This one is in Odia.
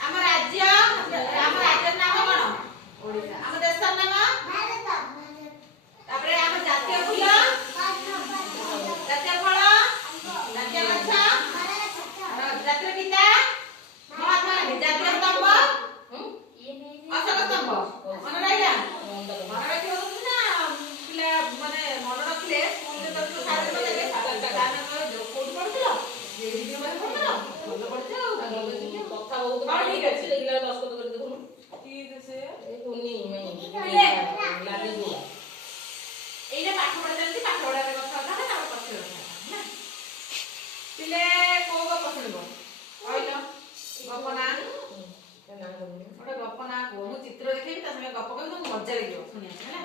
ଆମ ରାଜ୍ୟ ନାମ କଣ? ଓଡ଼ିଶା। ଆମ ଦେଶର ନାମ? ତାପରେ ଆମ ଜାତୀୟ ଫୁଲ? ଜାତୀୟ ଫଳ? ଜାତୀୟ ଗଛ? ଜାତୀୟ ପିତା? ମହାତ୍ମା ଗାନ୍ଧୀ। ଜାତୀୟ ସ୍ତମ୍ଭ? ଅଶୋକ ସ୍ତମ୍ଭ। ମନେ ରହିଲା? ମନେ ରଖିବ ନା ପିଲା ମାନେ ମନେ ରଖିଲେ ସ୍କୁଲରେ ତ ସାର୍ ଦେବେ କୋଉଠି ପଢୁଥିଲ? ଏଇଠି ମାନେ ପଢୁଥିଲ? ଭଲ ପଢୁଛ ଆଉ କଥା ବହୁତ ଠିକ ଅଛି। ଦେଖିଲା ଦସ୍ତଖତ କରି ଦେଖୁନୁ। ଠିକ ଅଛି। ଏ କୁନି ଲାଗି ଯୋଉ ଏଇଟା ପାଠ ପଢା ଚାଲିଛି। ପାଠ ପଢାରେ କଥା ହେଲା ତାପରେ ପଛରେ କଥା ହେଲା। ପିଲେ କୋଉ ଗପ ଶୁଣିବ କହିଲ? ଗପ ନା ଗୋଟେ ଗପ ନା କୁହ। ମୁଁ ଚିତ୍ର ଦେଖେଇବି ତା ସାଙ୍ଗେ ଗପ କହିବି ତମକୁ ମଜା ଲାଗିବ ଶୁଣିବାକୁ ହେଲା।